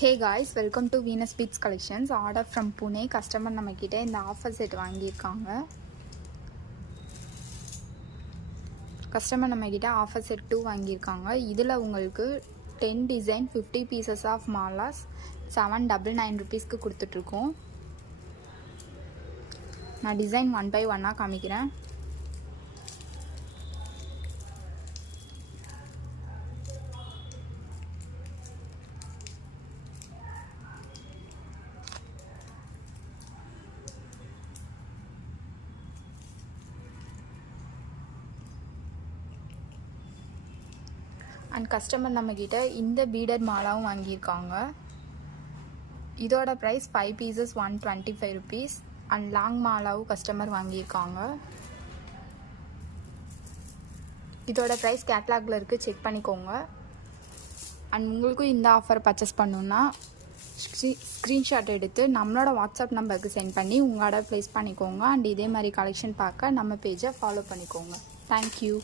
Hey guys, welcome to Venus Beats Collections. Order from Pune. Customer நம்மக்கிட்ட இந்த offer set வாங்கியிருக்காங்க. Customer நம்மக்கிட்ட offer set 2 வாங்கியிருக்காங்க. இதில் உங்களுக்கு 10 டிசைன் 50 பீசஸ் ஆஃப் மாலாஸ் 799 ருபீஸ்க்கு கொடுத்துட்ருக்கோம். நான் டிசைன் 1 by 1 காமிக்கிறேன். அண்ட் கஸ்டமர் நம்மக்கிட்ட இந்த பீடர் மாலாவும் வாங்கியிருக்காங்க. இதோட price 5 pieces 125 rupees. And long மாலாவும் கஸ்டமர் வாங்கியிருக்காங்க. இதோட ப்ரைஸ் கேட்லாகில் இருக்குது, செக் பண்ணிக்கோங்க. அண்ட் உங்களுக்கும் இந்த ஆஃபர் பர்ச்சேஸ் பண்ணணுன்னா ஸ்க்ரீன்ஷாட் எடுத்து நம்மளோட வாட்ஸ்அப் நம்பருக்கு சென்ட் பண்ணி உங்கள் ஆர்டர் ப்ளேஸ் பண்ணிக்கோங்க. அண்ட் இதே மாதிரி கலெக்ஷன் பார்க்க நம்ம பேஜை ஃபாலோ பண்ணிக்கோங்க. தேங்க்யூ.